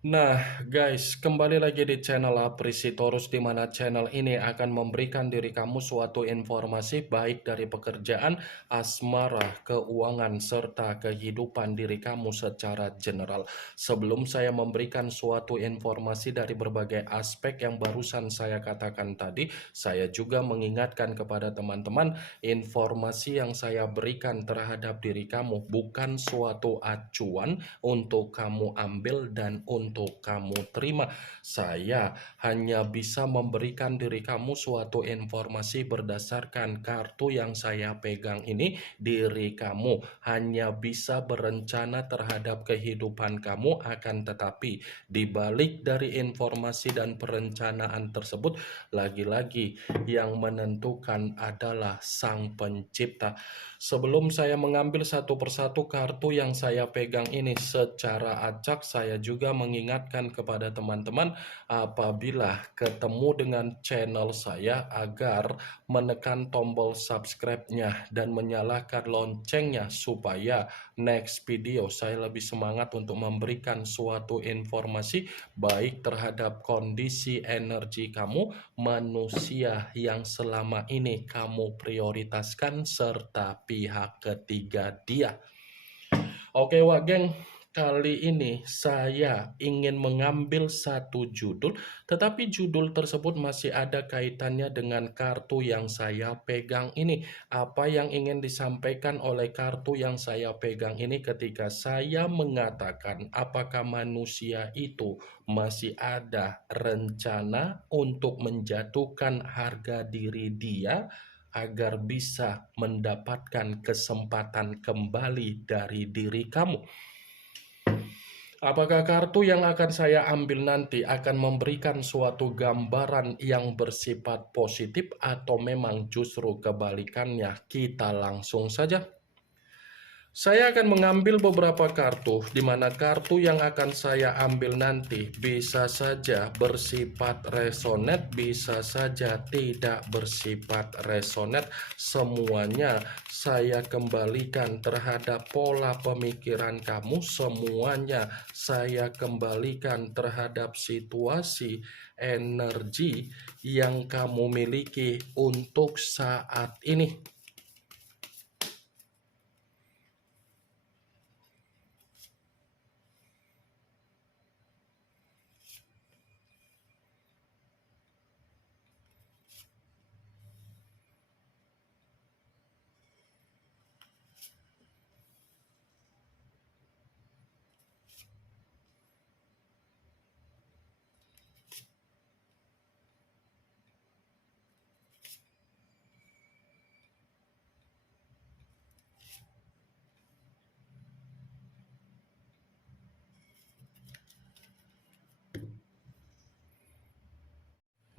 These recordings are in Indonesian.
Nah, guys, kembali lagi di channel Aprisitorus, di mana channel ini akan memberikan diri kamu suatu informasi baik dari pekerjaan, asmara, keuangan, serta kehidupan diri kamu secara general. Sebelum saya memberikan suatu informasi dari berbagai aspek yang barusan saya katakan tadi, saya juga mengingatkan kepada teman-teman, informasi yang saya berikan terhadap diri kamu bukan suatu acuan untuk kamu ambil dan untuk kamu terima. Saya hanya bisa memberikan diri kamu suatu informasi berdasarkan kartu yang saya pegang ini. Diri kamu hanya bisa berencana terhadap kehidupan kamu, akan tetapi di balik dari informasi dan perencanaan tersebut, lagi-lagi yang menentukan adalah Sang Pencipta. Sebelum saya mengambil satu persatu kartu yang saya pegang ini secara acak, saya juga mengingatkan kepada teman-teman apabila ketemu dengan channel saya agar menekan tombol subscribe-nya dan menyalakan loncengnya supaya next video saya lebih semangat untuk memberikan suatu informasi baik terhadap kondisi energi kamu, manusia yang selama ini kamu prioritaskan, serta pihak ketiga dia. Oke Wak Geng, kali ini saya ingin mengambil satu judul, tetapi judul tersebut masih ada kaitannya dengan kartu yang saya pegang ini. Apa yang ingin disampaikan oleh kartu yang saya pegang ini ketika saya mengatakan apakah manusia itu masih ada rencana untuk menjatuhkan harga diri dia agar bisa mendapatkan kesempatan kembali dari diri kamu. Apakah kartu yang akan saya ambil nanti akan memberikan suatu gambaran yang bersifat positif atau memang justru kebalikannya? Kita langsung saja. Saya akan mengambil beberapa kartu, di mana kartu yang akan saya ambil nanti bisa saja bersifat resonate, bisa saja tidak bersifat resonate. Semuanya saya kembalikan terhadap pola pemikiran kamu, semuanya saya kembalikan terhadap situasi energi yang kamu miliki untuk saat ini.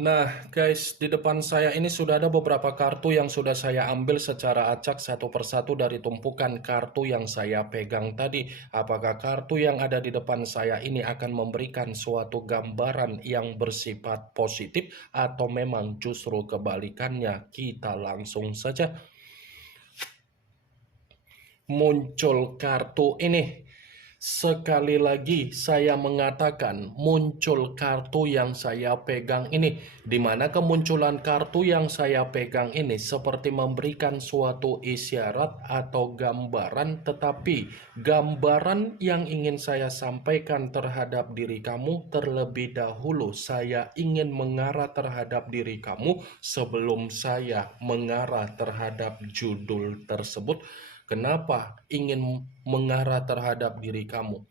Nah, guys, di depan saya ini sudah ada beberapa kartu yang sudah saya ambil secara acak satu persatu dari tumpukan kartu yang saya pegang tadi. Apakah kartu yang ada di depan saya ini akan memberikan suatu gambaran yang bersifat positif atau memang justru kebalikannya? Kita langsung saja. Muncul kartu ini. Sekali lagi saya mengatakan muncul kartu yang saya pegang ini, di mana kemunculan kartu yang saya pegang ini seperti memberikan suatu isyarat atau gambaran, tetapi gambaran yang ingin saya sampaikan terhadap diri kamu terlebih dahulu saya ingin mengarah terhadap diri kamu sebelum saya mengarah terhadap judul tersebut. Kenapa ingin mengarah terhadap diri kamu?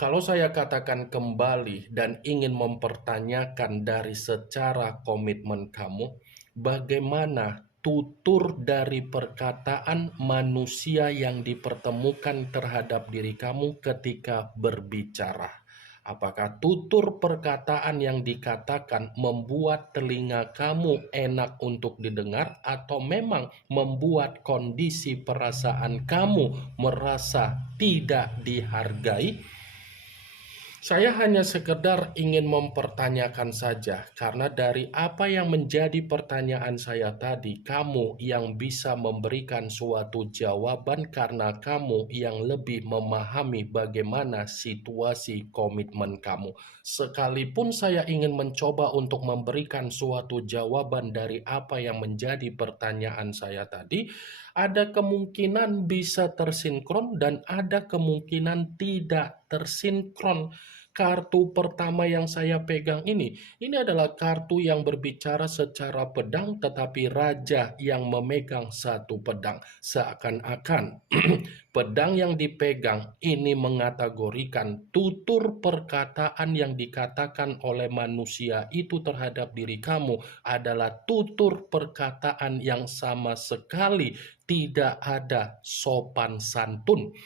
Kalau saya katakan kembali dan ingin mempertanyakan dari secara komitmen kamu, bagaimana tutur dari perkataan manusia yang dipertemukan terhadap diri kamu ketika berbicara? Apakah tutur perkataan yang dikatakan membuat telinga kamu enak untuk didengar, atau memang membuat kondisi perasaan kamu merasa tidak dihargai? Saya hanya sekedar ingin mempertanyakan saja, karena dari apa yang menjadi pertanyaan saya tadi, kamu yang bisa memberikan suatu jawaban karena kamu yang lebih memahami bagaimana situasi komitmen kamu. Sekalipun saya ingin mencoba untuk memberikan suatu jawaban dari apa yang menjadi pertanyaan saya tadi, ada kemungkinan bisa tersinkron dan ada kemungkinan tidak tersinkron. Kartu pertama yang saya pegang ini adalah kartu yang berbicara secara pedang, tetapi raja yang memegang satu pedang. Seakan-akan pedang yang dipegang ini mengategorikan tutur perkataan yang dikatakan oleh manusia itu terhadap diri kamu adalah tutur perkataan yang sama sekali tidak ada sopan santun.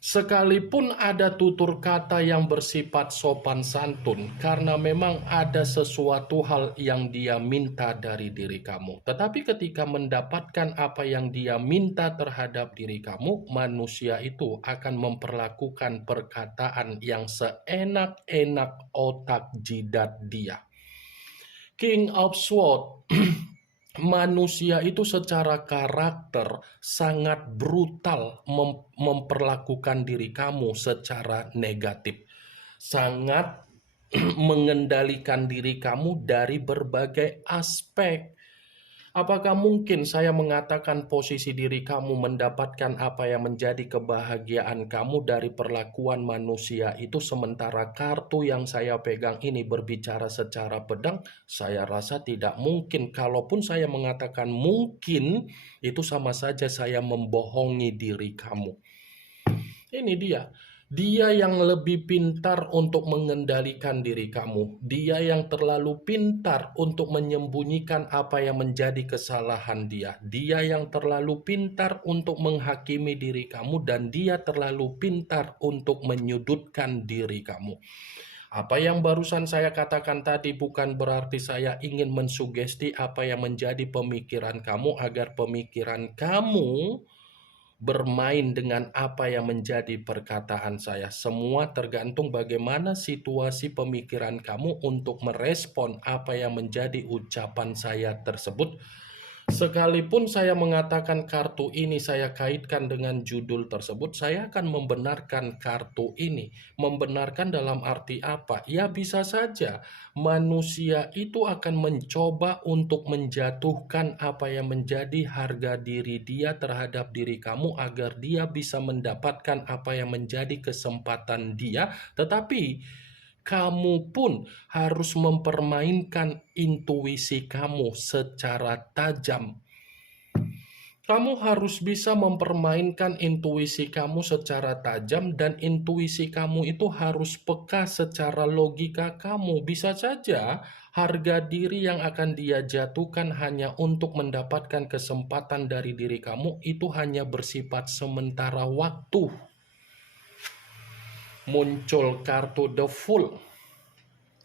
Sekalipun ada tutur kata yang bersifat sopan santun, karena memang ada sesuatu hal yang dia minta dari diri kamu. Tetapi ketika mendapatkan apa yang dia minta terhadap diri kamu, manusia itu akan memperlakukan perkataan yang seenak-enak otak jidat dia. King of Sword, manusia itu secara karakter sangat brutal memperlakukan diri kamu secara negatif. Sangat mengendalikan diri kamu dari berbagai aspek. Apakah mungkin saya mengatakan posisi diri kamu mendapatkan apa yang menjadi kebahagiaan kamu dari perlakuan manusia itu, sementara kartu yang saya pegang ini berbicara secara pedang? Saya rasa tidak mungkin. Kalaupun saya mengatakan mungkin, itu sama saja saya membohongi diri kamu. Ini dia. Dia yang lebih pintar untuk mengendalikan diri kamu. Dia yang terlalu pintar untuk menyembunyikan apa yang menjadi kesalahan dia. Dia yang terlalu pintar untuk menghakimi diri kamu, dan dia terlalu pintar untuk menyudutkan diri kamu. Apa yang barusan saya katakan tadi bukan berarti saya ingin mensugesti apa yang menjadi pemikiran kamu agar pemikiran kamu bermain dengan apa yang menjadi perkataan saya. Semua tergantung bagaimana situasi pemikiran kamu untuk merespon apa yang menjadi ucapan saya tersebut. Sekalipun saya mengatakan kartu ini saya kaitkan dengan judul tersebut, saya akan membenarkan kartu ini. Membenarkan dalam arti apa? Ya, bisa saja manusia itu akan mencoba untuk menjatuhkan apa yang menjadi harga diri dia terhadap diri kamu agar dia bisa mendapatkan apa yang menjadi kesempatan dia, tetapi kamu pun harus mempermainkan intuisi kamu secara tajam. Kamu harus bisa mempermainkan intuisi kamu secara tajam, dan intuisi kamu itu harus peka secara logika kamu. Bisa saja harga diri yang akan dia jatuhkan hanya untuk mendapatkan kesempatan dari diri kamu itu hanya bersifat sementara waktu. Muncul kartu The Fool,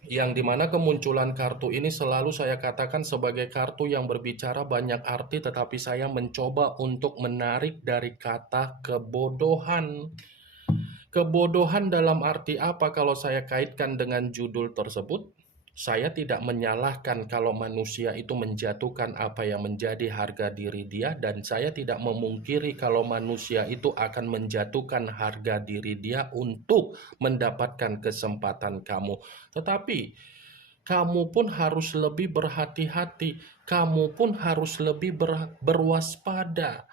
yang dimana kemunculan kartu ini selalu saya katakan sebagai kartu yang berbicara banyak arti, tetapi saya mencoba untuk menarik dari kata kebodohan. Kebodohan dalam arti apa kalau saya kaitkan dengan judul tersebut? Saya tidak menyalahkan kalau manusia itu menjatuhkan apa yang menjadi harga diri dia, dan saya tidak memungkiri kalau manusia itu akan menjatuhkan harga diri dia untuk mendapatkan kesempatan kamu. Tetapi kamu pun harus lebih berhati-hati, kamu pun harus lebih berwaspada.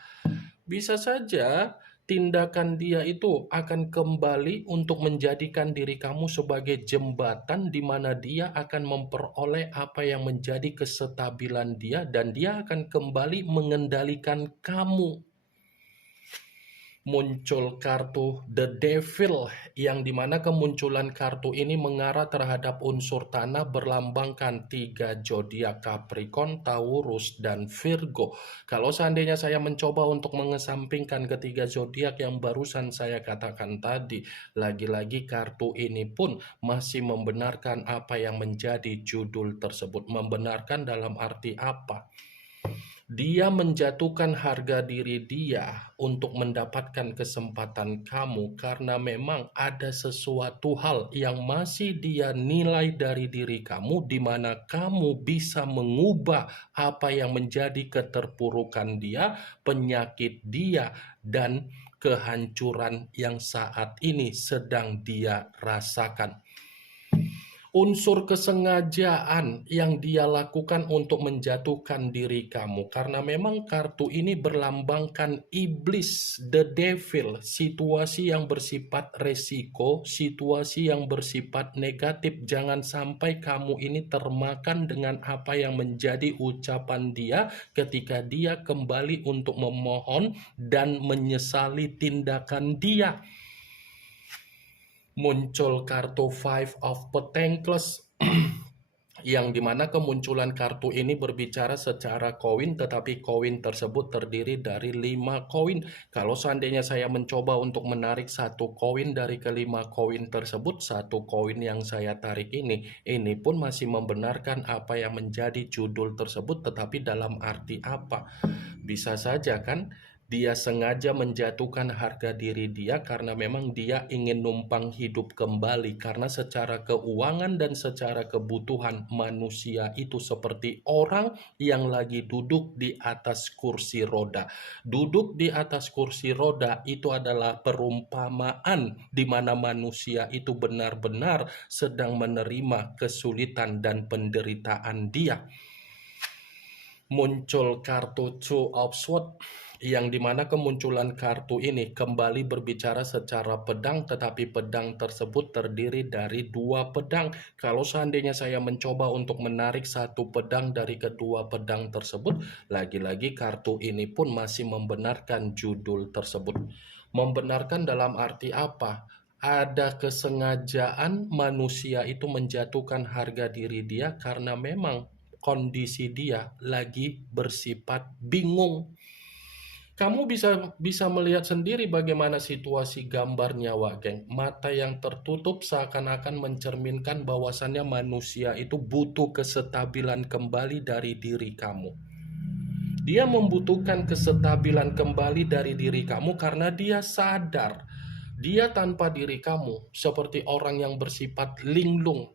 Bisa saja tindakan dia itu akan kembali untuk menjadikan diri kamu sebagai jembatan di mana dia akan memperoleh apa yang menjadi kestabilan dia, dan dia akan kembali mengendalikan kamu. Muncul kartu The Devil, yang dimana kemunculan kartu ini mengarah terhadap unsur tanah berlambangkan 3 zodiak Capricorn, Taurus, dan Virgo. Kalau seandainya saya mencoba untuk mengesampingkan ketiga zodiak yang barusan saya katakan tadi, lagi-lagi kartu ini pun masih membenarkan apa yang menjadi judul tersebut. Membenarkan dalam arti apa? Dia menjatuhkan harga diri dia untuk mendapatkan kesempatan kamu karena memang ada sesuatu hal yang masih dia nilai dari diri kamu di mana kamu bisa mengubah apa yang menjadi keterpurukan dia, penyakit dia, dan kehancuran yang saat ini sedang dia rasakan. Unsur kesengajaan yang dia lakukan untuk menjatuhkan diri kamu, karena memang kartu ini berlambangkan iblis, the devil, situasi yang bersifat resiko, situasi yang bersifat negatif. Jangan sampai kamu ini termakan dengan apa yang menjadi ucapan dia ketika dia kembali untuk memohon dan menyesali tindakan dia. Muncul kartu Five of Pentacles yang dimana kemunculan kartu ini berbicara secara koin, tetapi koin tersebut terdiri dari 5 koin. Kalau seandainya saya mencoba untuk menarik satu koin dari kelima koin tersebut, satu koin yang saya tarik ini pun masih membenarkan apa yang menjadi judul tersebut, tetapi dalam arti apa? Bisa saja kan dia sengaja menjatuhkan harga diri dia karena memang dia ingin numpang hidup kembali, karena secara keuangan dan secara kebutuhan manusia itu seperti orang yang lagi duduk di atas kursi roda. Duduk di atas kursi roda itu adalah perumpamaan di mana manusia itu benar-benar sedang menerima kesulitan dan penderitaan dia. Muncul kartu Two of Swords yang dimana kemunculan kartu ini kembali berbicara secara pedang, tetapi pedang tersebut terdiri dari 2 pedang. Kalau seandainya saya mencoba untuk menarik satu pedang dari kedua pedang tersebut, lagi-lagi kartu ini pun masih membenarkan judul tersebut. Membenarkan dalam arti apa? Ada kesengajaan manusia itu menjatuhkan harga diri dia karena memang kondisi dia lagi bersifat bingung. Kamu bisa melihat sendiri bagaimana situasi gambarnya, Wak Geng. Mata yang tertutup seakan-akan mencerminkan bahwasannya manusia itu butuh kestabilan kembali dari diri kamu. Dia membutuhkan kestabilan kembali dari diri kamu karena dia sadar dia tanpa diri kamu seperti orang yang bersifat linglung.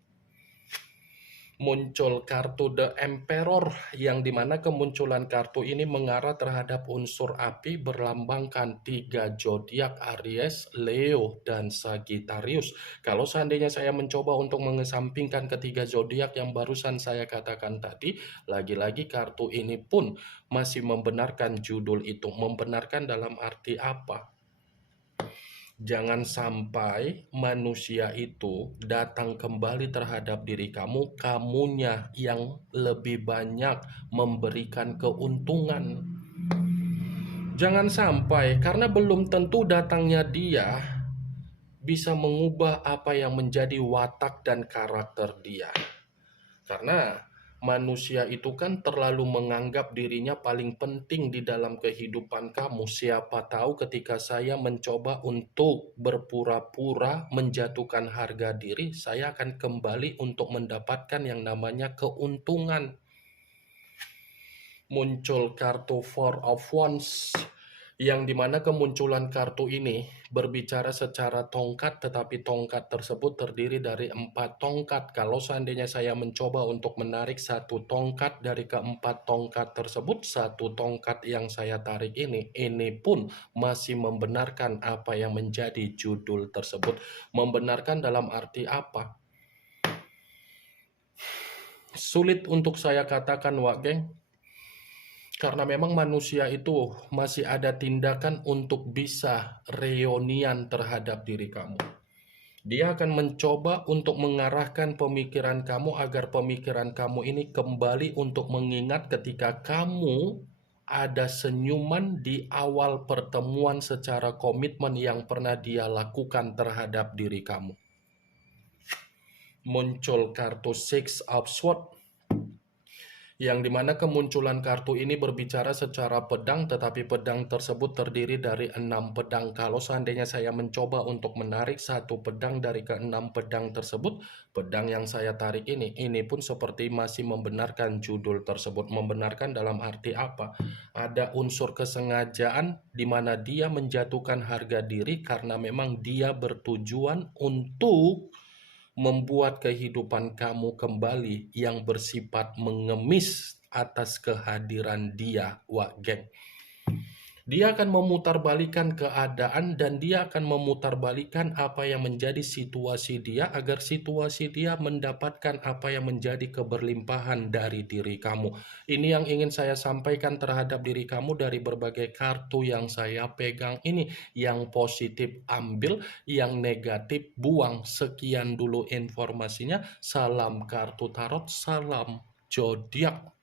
Muncul kartu The Emperor yang dimana kemunculan kartu ini mengarah terhadap unsur api, berlambangkan 3 zodiak Aries, Leo, dan Sagittarius. Kalau seandainya saya mencoba untuk mengesampingkan ketiga zodiak yang barusan saya katakan tadi, lagi-lagi kartu ini pun masih membenarkan judul itu. Membenarkan dalam arti apa? Jangan sampai manusia itu datang kembali terhadap diri kamu, kamunya yang lebih banyak memberikan keuntungan. Jangan sampai, karena belum tentu datangnya dia bisa mengubah apa yang menjadi watak dan karakter dia. Karena manusia itu kan terlalu menganggap dirinya paling penting di dalam kehidupan kamu. Siapa tahu ketika saya mencoba untuk berpura-pura menjatuhkan harga diri, saya akan kembali untuk mendapatkan yang namanya keuntungan. Muncul kartu Four of Wands yang dimana kemunculan kartu ini berbicara secara tongkat, tetapi tongkat tersebut terdiri dari 4 tongkat. Kalau seandainya saya mencoba untuk menarik satu tongkat dari keempat tongkat tersebut, satu tongkat yang saya tarik ini pun masih membenarkan apa yang menjadi judul tersebut. Membenarkan dalam arti apa? Sulit untuk saya katakan, Wak Geng. Karena memang manusia itu masih ada tindakan untuk bisa reunian terhadap diri kamu. Dia akan mencoba untuk mengarahkan pemikiran kamu agar pemikiran kamu ini kembali untuk mengingat ketika kamu ada senyuman di awal pertemuan secara komitmen yang pernah dia lakukan terhadap diri kamu. Muncul kartu Six of Swords yang dimana kemunculan kartu ini berbicara secara pedang, tetapi pedang tersebut terdiri dari 6 pedang. Kalau seandainya saya mencoba untuk menarik satu pedang dari ke-6 pedang tersebut, pedang yang saya tarik ini pun seperti masih membenarkan judul tersebut. Membenarkan dalam arti apa? Ada unsur kesengajaan di mana dia menjatuhkan harga diri karena memang dia bertujuan untuk membuat kehidupan kamu kembali yang bersifat mengemis atas kehadiran dia, wak geng. Dia akan memutarbalikkan keadaan dan dia akan memutarbalikkan apa yang menjadi situasi dia agar situasi dia mendapatkan apa yang menjadi keberlimpahan dari diri kamu. Ini yang ingin saya sampaikan terhadap diri kamu dari berbagai kartu yang saya pegang ini. Yang positif ambil, yang negatif buang. Sekian dulu informasinya. Salam kartu tarot, salam zodiak.